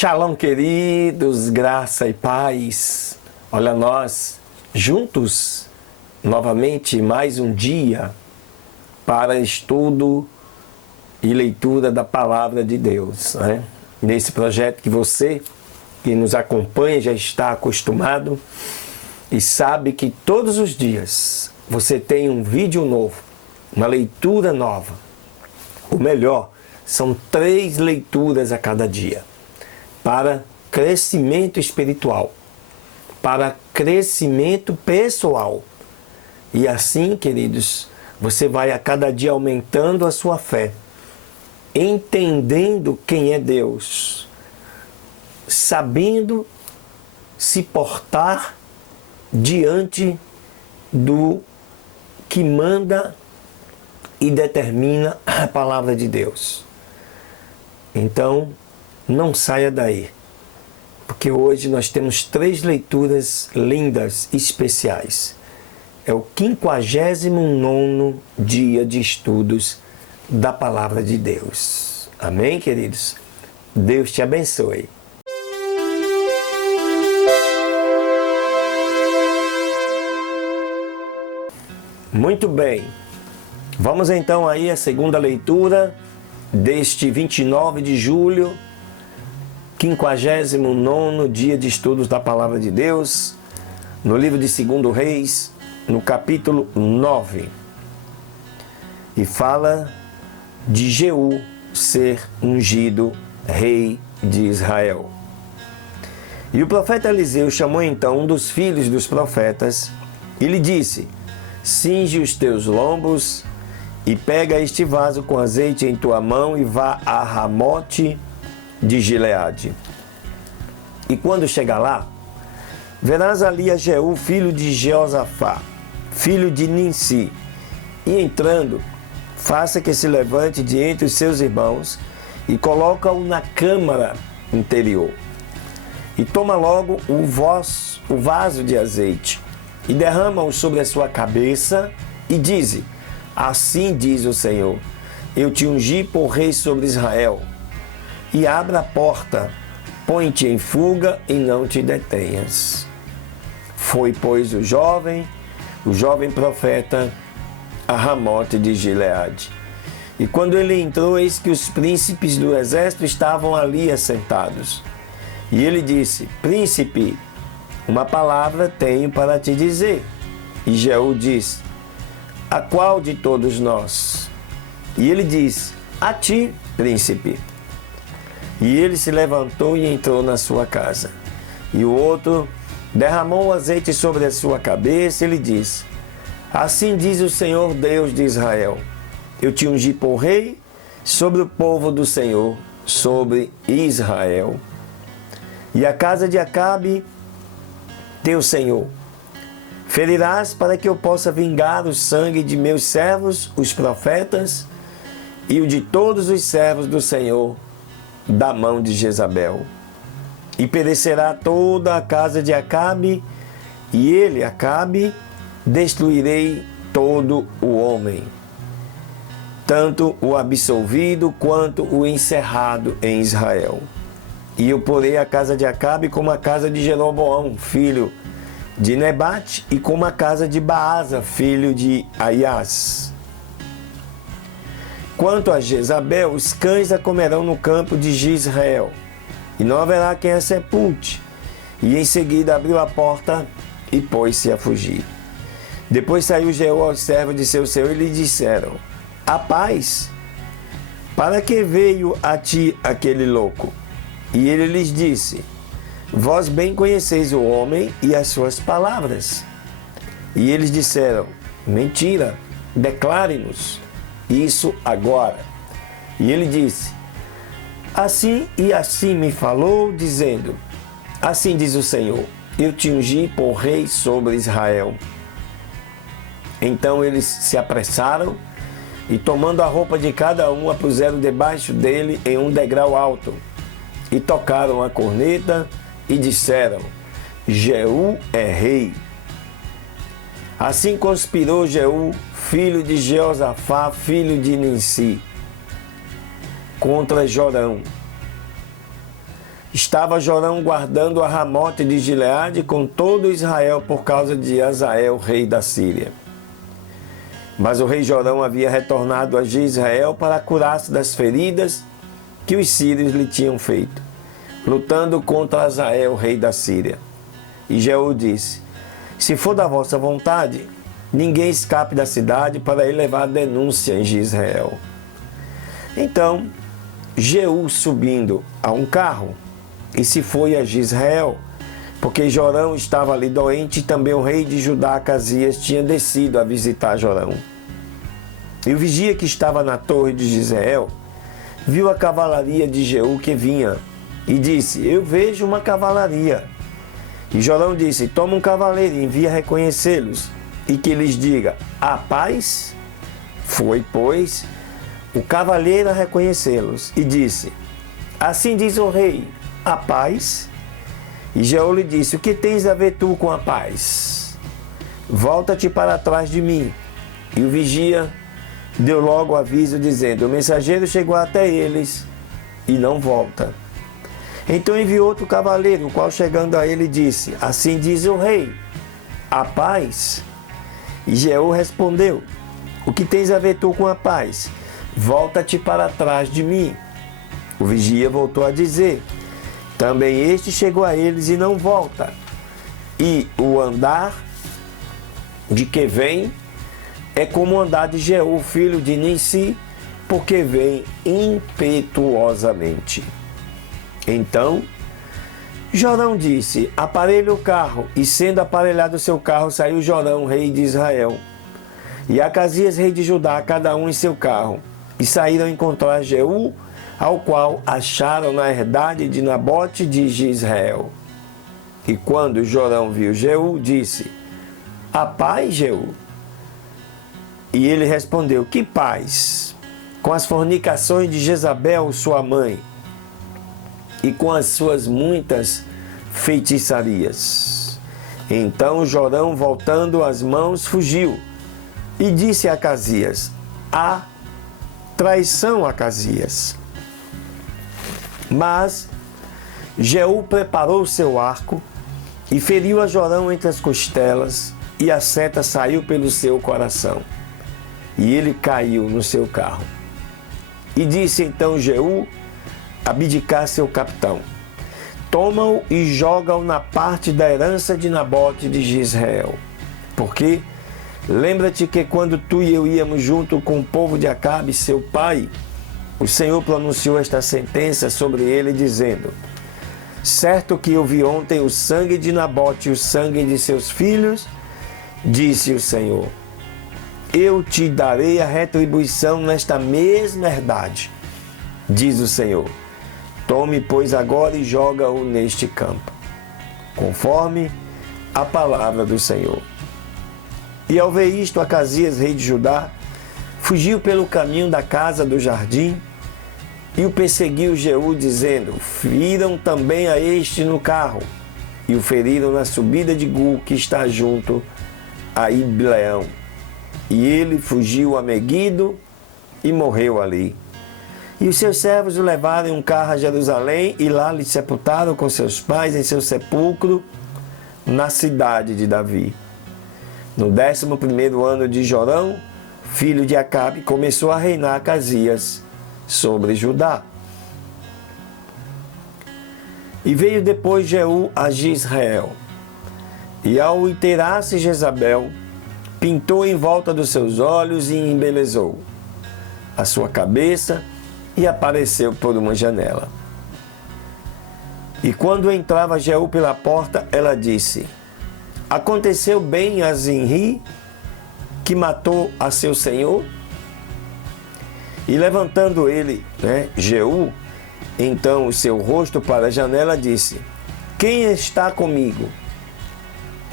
Shalom, queridos, graça e paz. Olha nós juntos novamente mais um dia para estudo e leitura da palavra de Deus, né? Nesse projeto que você que nos acompanha já está acostumado e sabe que todos os dias você tem um vídeo novo, uma leitura nova. O melhor, são 3 leituras a cada dia, para crescimento espiritual, para crescimento pessoal. E assim, queridos, você vai a cada dia aumentando a sua fé, entendendo quem é Deus, sabendo se portar diante do que manda e determina a palavra de Deus. Então, não saia daí, porque hoje nós temos 3 leituras lindas, especiais. É o 59º dia de estudos da palavra de Deus. Amém, queridos? Deus te abençoe. Muito bem, vamos então aí à segunda leitura deste 29 de julho, 59º dia de estudos da palavra de Deus, no livro de 2 Reis, no capítulo 9. E fala de Jeú ser ungido rei de Israel. E o profeta Eliseu chamou então um dos filhos dos profetas e lhe disse: cinge os teus lombos e pega este vaso com azeite em tua mão e vá a Ramote de Gileade. E quando chegar lá, verás ali a Jeú, filho de Jeosafá, filho de Ninsi, e entrando, faça que se levante de entre os seus irmãos e coloca-o na câmara interior. E toma logo o vaso de azeite e derrama-o sobre a sua cabeça e dize: assim diz o Senhor, eu te ungi por rei sobre Israel. E abra a porta, põe-te em fuga e não te detenhas. Foi, pois, o jovem profeta a Ramote de Gileade. E quando ele entrou, eis que os príncipes do exército estavam ali assentados. E ele disse: príncipe, uma palavra tenho para te dizer. E Jeú disse: a qual de todos nós? E ele disse: a ti, príncipe. E ele se levantou e entrou na sua casa. E o outro derramou o azeite sobre a sua cabeça e lhe disse: assim diz o Senhor Deus de Israel, eu te ungi por rei sobre o povo do Senhor, sobre Israel. E a casa de Acabe, teu senhor, ferirás para que eu possa vingar o sangue de meus servos, os profetas, e o de todos os servos do Senhor, da mão de Jezabel. E perecerá toda a casa de Acabe, e ele, Acabe, destruirei todo o homem, tanto o absolvido quanto o encerrado em Israel. E eu porei a casa de Acabe como a casa de Jeroboão, filho de Nebate, e como a casa de Baasa, filho de Aias. Quanto a Jezabel, os cães a comerão no campo de Jezreel, e não haverá quem a sepulte. E em seguida abriu a porta e pôs-se a fugir. Depois saiu Jeú aos servos de seu senhor e lhe disseram: a paz, para que veio a ti aquele louco? E ele lhes disse: vós bem conheceis o homem e as suas palavras. E eles disseram: mentira, declare-nos isso agora. E ele disse: assim e assim me falou, dizendo: assim diz o Senhor, eu te ungi por rei sobre Israel. Então eles se apressaram e, tomando a roupa de cada um, a puseram debaixo dele em um degrau alto. E tocaram a corneta e disseram: Jeú é rei. Assim conspirou Jeú, filho de Jeosafá, filho de Ninsi, contra Jorão. estava Jorão guardando a Ramote de Gileade com todo Israel por causa de Hazael, rei da Síria. Mas o rei Jorão havia retornado a Jezreel para curar-se das feridas que os sírios lhe tinham feito, lutando contra Hazael, rei da Síria. E Jeú disse: se for da vossa vontade, ninguém escape da cidade para ir levar denúncia em Jezreel. Então, Jeú, subindo a um carro, e se foi a Jezreel, porque Jorão estava ali doente, e também o rei de Judá, Acasias, tinha descido a visitar Jorão. E o vigia que estava na torre de Jezreel viu a cavalaria de Jeú que vinha, e disse: eu vejo uma cavalaria. E Jorão disse: toma um cavaleiro e envia reconhecê-los, e que lhes diga: a paz? Foi, pois, o cavaleiro a reconhecê-los, e disse: assim diz o rei, a paz? E Jeú lhe disse: o que tens a ver tu com a paz? Volta-te para trás de mim. E o vigia deu logo aviso, dizendo: o mensageiro chegou até eles e não volta. Então enviou outro cavaleiro, o qual, chegando a ele, disse: assim diz o rei, a paz? E Jeú respondeu: o que tens a ver tu com a paz? Volta-te para trás de mim. O vigia voltou a dizer: também este chegou a eles e não volta. E o andar de que vem é como o andar de Jeú, filho de Nissi, porque vem impetuosamente. Então Jorão disse: aparelhe o carro. E sendo aparelhado o seu carro, saiu Jorão, rei de Israel, e Acasias, rei de Judá, cada um em seu carro, e saíram encontrar Jeú, ao qual acharam na herdade de Nabote de Jezreel. E quando Jorão viu Jeú, disse: a paz, Jeú? E ele respondeu: que paz? Com as fornicações de Jezabel, sua mãe, e com as suas muitas feitiçarias. Então Jorão, voltando as mãos, fugiu, e disse a Acasias: a traição, Acasias. Mas Jeú preparou o seu arco e feriu a Jorão entre as costelas, e a seta saiu pelo seu coração, e ele caiu no seu carro. E disse então Jeú abdicar seu capitão: toma-o e joga-o na parte da herança de Nabote de Jezreel. Porque lembra-te que quando tu e eu íamos junto com o povo de Acabe, seu pai, o Senhor pronunciou esta sentença sobre ele, dizendo: certo que eu vi ontem o sangue de Nabote e o sangue de seus filhos, disse o Senhor, eu te darei a retribuição nesta mesma herdade, diz o Senhor. Tome, pois, agora e joga-o neste campo, conforme a palavra do Senhor. E ao ver isto, Acasias, rei de Judá, fugiu pelo caminho da casa do jardim, e o perseguiu Jeú, dizendo: feriram também a este no carro, e o feriram na subida de Gur, que está junto a Ibleão. E ele fugiu a Meguido e morreu ali. E os seus servos o levaram em um carro a Jerusalém, e lá lhe sepultaram com seus pais em seu sepulcro na cidade de Davi. No 11º ano de Jorão, filho de Acabe, começou a reinar Acasias sobre Judá. E veio depois Jeú a Jezreel, e ao inteirar-se Jezabel, pintou em volta dos seus olhos e embelezou a sua cabeça, e apareceu por uma janela. E quando entrava Jeú pela porta, ela disse: aconteceu bem a Zinri, que matou a seu senhor? E levantando ele, Jeú, então o seu rosto para a janela, disse: quem está comigo?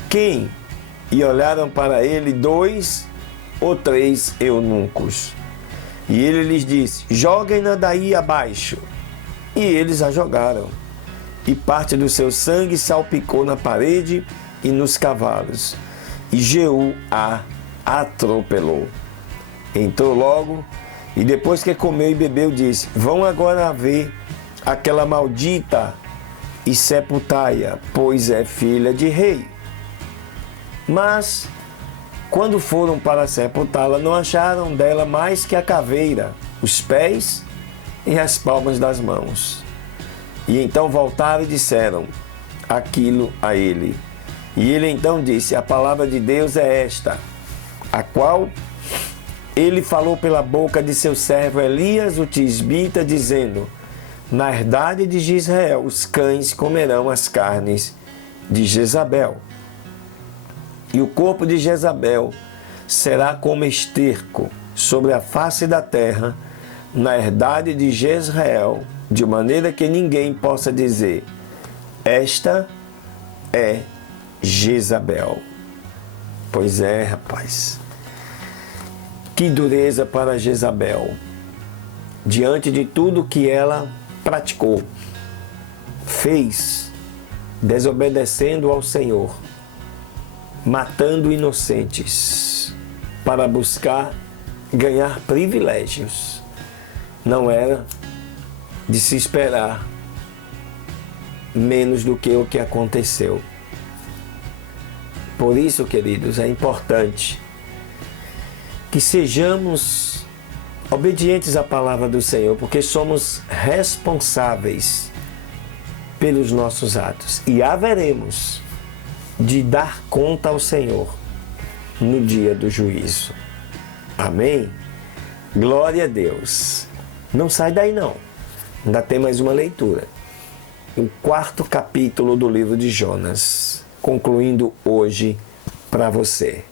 Quem? E olharam para ele 2 ou 3 eunucos. E ele lhes disse: joguem-na daí abaixo. E eles a jogaram. E parte do seu sangue salpicou na parede e nos cavalos. E Jeú a atropelou. Entrou logo, e depois que comeu e bebeu, disse: vão agora ver aquela maldita e sepultai-a, pois é filha de rei. Mas, quando foram para sepultá-la, não acharam dela mais que a caveira, os pés e as palmas das mãos. E então voltaram e disseram aquilo a ele. E ele então disse: a palavra de Deus é esta, a qual ele falou pela boca de seu servo Elias, o tisbita, dizendo: na herdade de Israel, os cães comerão as carnes de Jezabel. E o corpo de Jezabel será como esterco sobre a face da terra, na herdade de Jezreel, de maneira que ninguém possa dizer: esta é Jezabel. Pois é, rapaz. Que dureza para Jezabel, diante de tudo que ela praticou, fez, desobedecendo ao Senhor, matando inocentes, para buscar ganhar privilégios. Não era de se esperar menos do que o que aconteceu. Por isso, queridos, é importante que sejamos obedientes à palavra do Senhor, porque somos responsáveis pelos nossos atos e haveremos de dar conta ao Senhor no dia do juízo. Amém? Glória a Deus. Não sai daí não. Ainda tem mais uma leitura. O 4º capítulo do livro de Jonas, concluindo hoje para você.